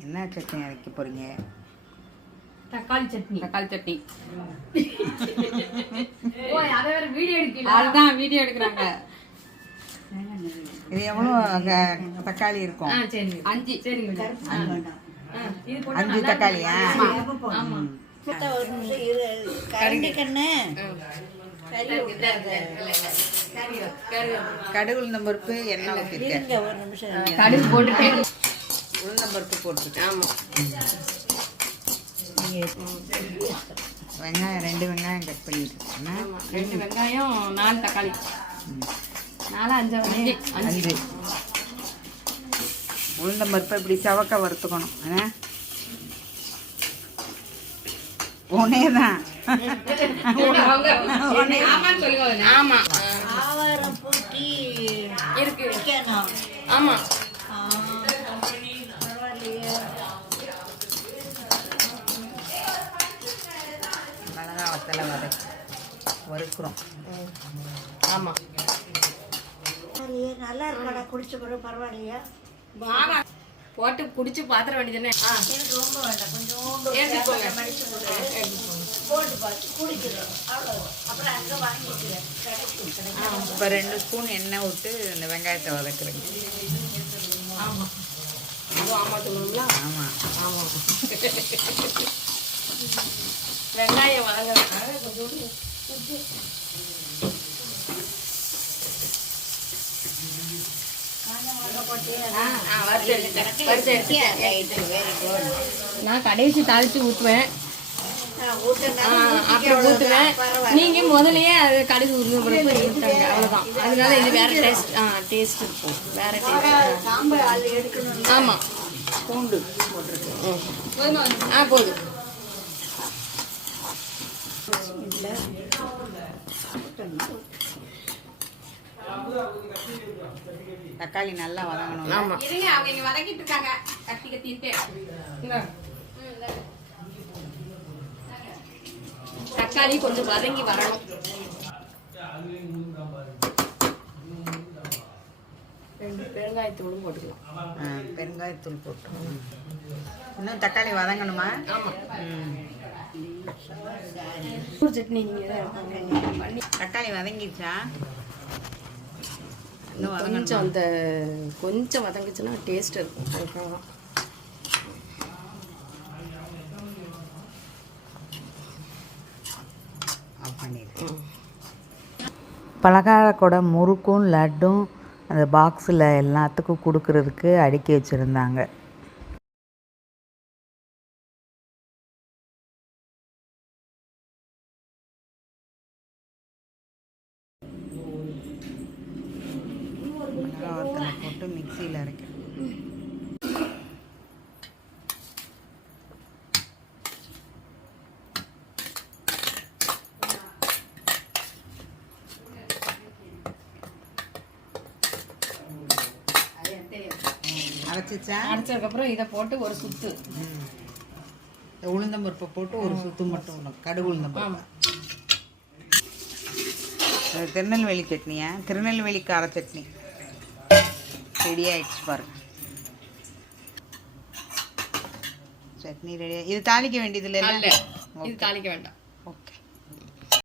என்ன சட்னி அரைக்க போறீங்க? தக்காளி சட்னி. தக்காளி சட்னி. ஓ அதை வேற வீடியோ எடுக்கல. அதுதான் வீடியோ எடுக்கிறாங்க. இது எவ்வளோ தக்காளி இருக்கும்? அஞ்சு. போட்டா அஞ்சு தக்காளியா? கரண்டி கண்ணு. கடுகு உளுந்தம் பருப்பு எண்ணெய் ஊற்றிருக்கேன் இருங்க ஒரு நிமிஷம் இருங்க. கடுகு போட்டுட்டு உளுந்தம் பருப்பு போட்டிருக்கேன் ஆமா. வெங்காயம் ரெண்டு வெங்காயம் கட் பண்ணிட்டுருக்கேன் ஆமா ரெண்டு வெங்காயம் நாலு தக்காளி. நாலு அஞ்சு அஞ்சு. அஞ்சு. உளுந்தம் பருப்பை இப்படி சவக்க வறுத்துக்கணும். ஆ? ஒன்னே தான் ஆமா. ஆமா. வத்தலை வறு வறுக்கிறோம். ஆமா. பரவாயில்லையே நல்லா இருக்காடா குடிச்ச பிறகு பரவாயில்லையா? வாங்க போட்டு குடிச்சு பாத்திர வேண்டியதுதானே? எனக்கு ரொம்ப வேண்டாம். கொஞ்சோண்டு எடுத்துக்கோங்க. மடிச்சு போட்டு போட்டு பார்த்து குடிக்கிறோம். அவ்வளோதான் அப்புறம் அங்கே வாங்கிக்கிறேன் கிடைக்கும் கிடைக்கும். இப்போ ரெண்டு ஸ்பூன் எண்ணெய் விட்டு இந்த வெங்காயத்தை வதக்குறேங்க ஆமா. அதுவும் ஆமா சொல்லுங்களா ஆமாம் ஆமா. வெங்காயம் வதங்குறதுக்காக கொஞ்சோண்டு குட் நான் கடைசி தாளிச்சு ஊற்றுவேன் அப்புறம் ஊற்றுவேன் நீங்க முதல்லயே அது கடுகு உருங்க பிறகு ஊற்றுங்க அவ்வளோதான் அதனால இது வேற டேஸ்ட் ஆ டேஸ்ட் இருக்கும். வேற டேஸ்ட் காம்பு ஆள் எடுக்கணும் ஆமா. பூண்டு. ஆ போதும். தக்காளி நல்லா வதங்கணும். ஆமா. இருங்க அவங்க இங்க வதக்கிட்டு இருக்காங்க. கத்தி கத்திட்டு தக்காளி கொஞ்சம் வதங்கி வரணும். ரெண்டு பெருங்காயத்தூளும் போட்டுக்கலாம். ஆ, பெருங்காயத்தூள் போட்டு. இன்னும் தக்காளி வதங்கணுமா? ஆமா. ம். சட்னி தக்காளி வதங்கிடுச்சா? கொஞ்சம் அந்த கொஞ்சம் வதங்குச்சுன்னா டேஸ்ட் இருக்கும் அதுக்காக தான் ஆஃப் பண்ணிடுறேன் ம். பலகார கூட முறுக்கும் லட்டும் அந்த பாக்ஸில் எல்லாத்துக்கும் கொடுக்கறதுக்கு அடுக்கி வச்சுருந்தாங்க. போட்டு மிக்சியில் அரைக்கணும் அரைச்சிச்சா? அரைச்சதுக்கப்புறம் இதை போட்டு ஒரு சுத்து. உளுந்தம் பருப்பை போட்டு ஒரு சுத்து மட்டும். கடுகு உளுந்தம் பருப்பு திருநெல்வேலி சட்னியா? திருநெல்வேலி கார சட்னி. ரெடி ஆயிடுச்சு பாருங்க சட்னி ரெடி இது தாளிக்க வேண்டியது இல்லை இது தாளிக்க வேண்டாம்